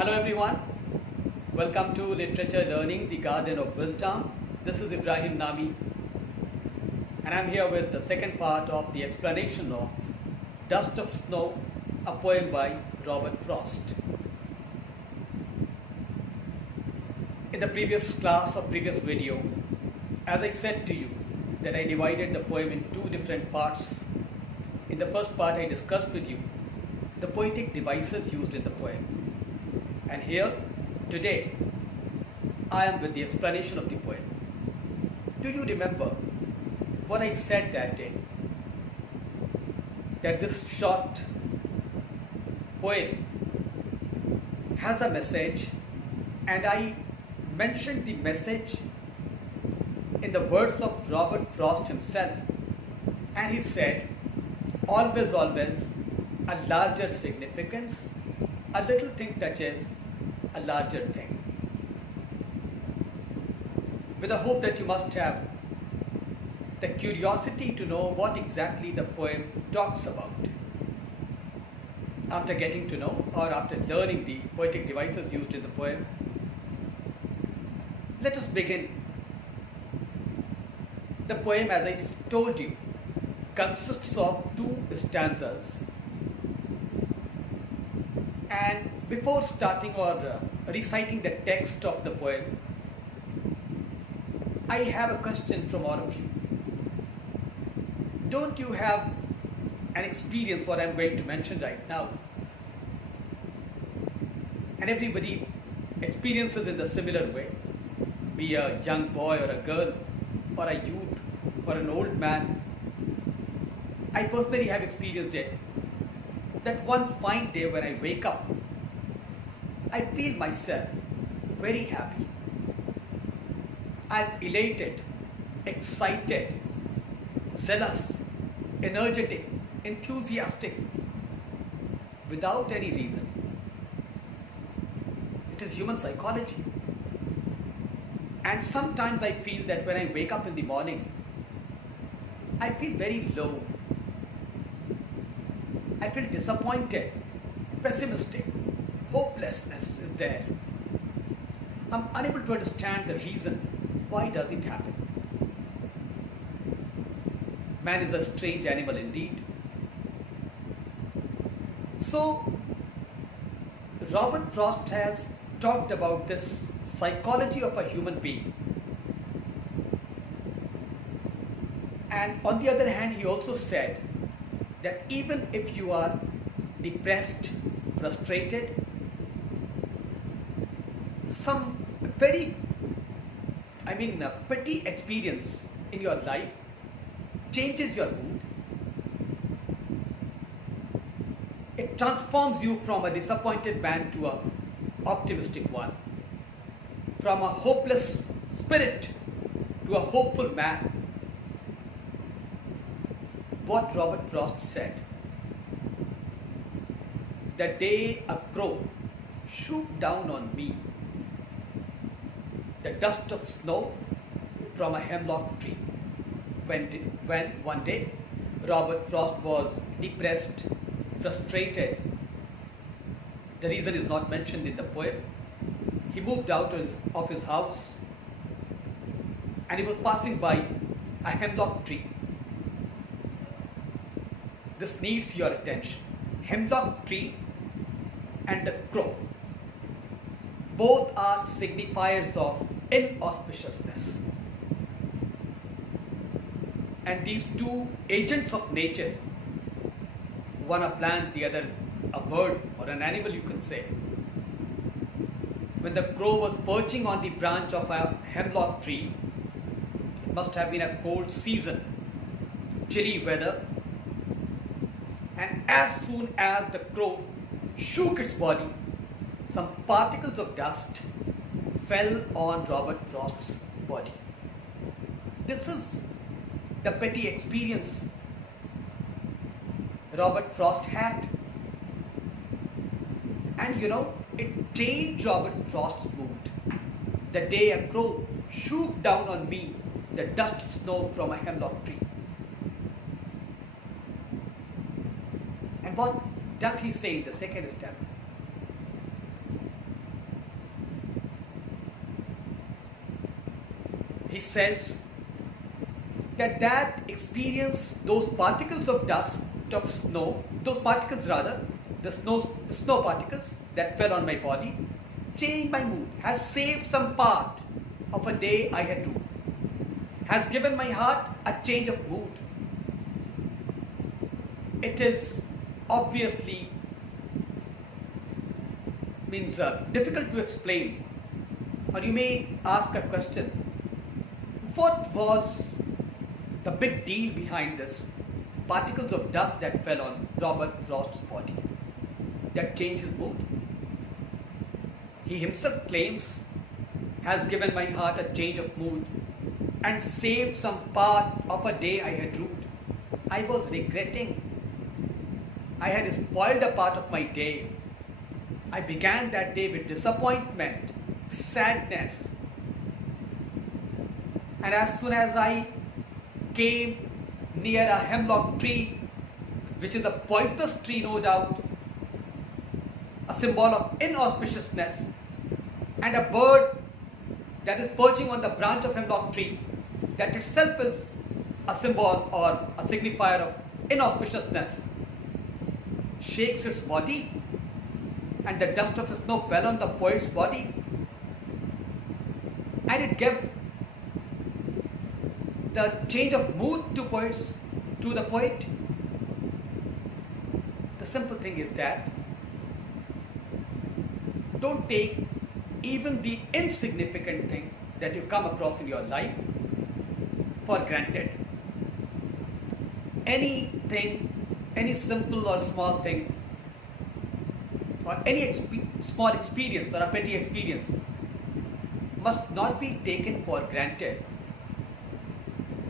Hello everyone, welcome to Literature Learning, the Garden of Wisdom. This is Ibrahim Nami and I'm here with the second part of the explanation of Dust of Snow, a poem by Robert Frost. In the previous class or previous video, as I said to you that I divided the poem in two different parts. In the first part I discussed with you the poetic devices used in the poem. And here, today, I am with the explanation of the poem. Do you remember what I said that day? That this short poem has a message, and I mentioned the message in the words of Robert Frost himself. And he said, always, always, a larger significance, a little thing touches a larger thing. With the hope that you must have the curiosity to know what exactly the poem talks about. After getting to know or after learning the poetic devices used in the poem, let us begin. The poem, as I told you, consists of two stanzas. And before starting or reciting the text of the poem, I have a question from all of you. Don't you have an experience what I'm going to mention right now? And everybody experiences in the similar way, be a young boy or a girl or a youth or an old man. I personally have experienced it. That one fine day when I wake up, I feel myself very happy. I'm elated, excited, zealous, energetic, enthusiastic, without any reason. It is human psychology. And sometimes I feel that when I wake up in the morning, I feel very low. I feel disappointed, pessimistic, hopelessness is there. I'm unable to understand the reason. Why does it happen? Man is a strange animal indeed. So, Robert Frost has talked about this psychology of a human being. And on the other hand, he also said that even if you are depressed, frustrated, some very, petty experience in your life changes your mood. It transforms you from a disappointed man to an optimistic one, from a hopeless spirit to a hopeful man. What Robert Frost said, the day a crow swooped down on me, the dust of snow from a hemlock tree. When one day Robert Frost was depressed, frustrated, the reason is not mentioned in the poem. He moved out of his house and he was passing by a hemlock tree. This needs your attention. Hemlock tree and the crow, both are signifiers of inauspiciousness. And these two agents of nature, one a plant, the other a bird or an animal you can say. When the crow was perching on the branch of a hemlock tree, it must have been a cold season, chilly weather. And as soon as the crow shook its body, some particles of dust fell on Robert Frost's body. This is the petty experience Robert Frost had. And it changed Robert Frost's mood. The day a crow shook down on me the dust of snow from a hemlock tree. And what does he say in the second stanza? he says that experience, those particles of dust, of snow, those particles rather, the snow particles that fell on my body, changed my mood, has saved some part of a day I had to, has given my heart a change of mood. It is obviously difficult to explain, or you may ask a question, what was the big deal behind this particles of dust that fell on Robert Frost's body that changed his mood? He himself claims, has given my heart a change of mood and saved some part of a day I had ruled. I was regretting. I had spoiled a part of my day. I began that day with disappointment, sadness. And as soon as I came near a hemlock tree, which is a poisonous tree, no doubt, a symbol of inauspiciousness, and a bird that is perching on the branch of hemlock tree, that itself is a symbol or a signifier of inauspiciousness, shakes its body, and the dust of snow fell on the poet's body, and it gave the change of mood to the poet. The simple thing is that don't take even the insignificant thing that you come across in your life for granted. Anything, any simple or small thing, or any small experience or a petty experience must not be taken for granted.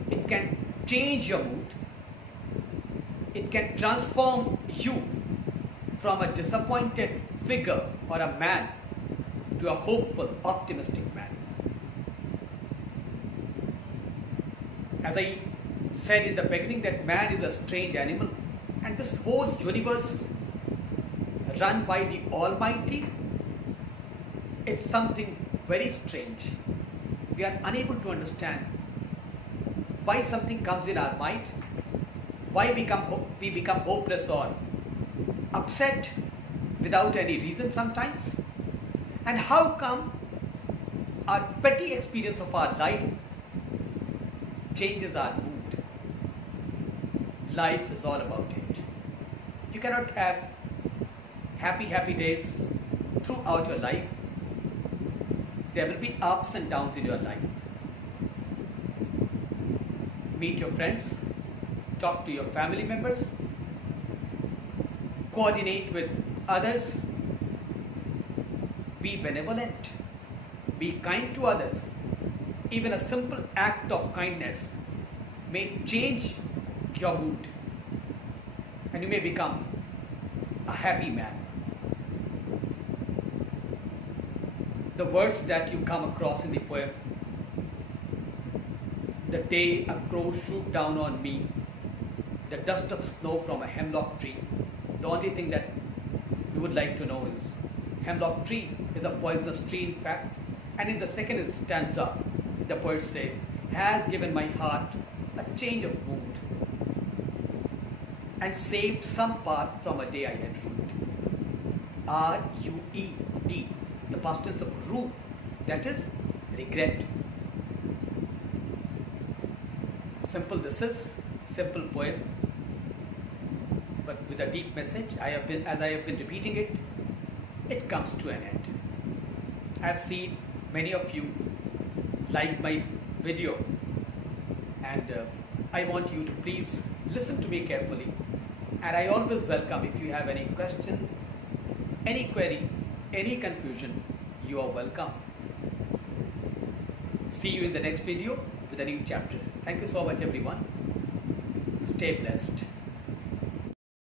It can change your mood. It can transform you from a disappointed figure or a man to a hopeful, optimistic man. As I said in the beginning, that man is a strange animal, and this whole universe run by the Almighty is something very strange. We are unable to understand why something comes in our mind, why we become hopeless or upset without any reason sometimes, and how come our petty experience of our life changes our mood. Life is all about it. You cannot have happy days throughout your life. There will be ups and downs in your life. Meet your friends, talk to your family members, coordinate with others, be benevolent, be kind to others. Even a simple act of kindness may change your mood, and you may become a happy man. The words that you come across in the poem, the day a crow swooped down on me, the dust of snow from a hemlock tree. The only thing that you would like to know is hemlock tree is a poisonous tree in fact. And in the second stanza, the poet says, has given my heart a change of mood and saved some part from a day I had ruled. R-U-E-D, the past tense of rue, that is regret. Simple this is, simple poem, but with a deep message. As I have been repeating it, it comes to an end. I have seen many of you like my video, and I want you to please listen to me carefully, and I always welcome if you have any question, any query, any confusion, you are welcome. See you in the next video with a new chapter. Thank you so much everyone. Stay blessed.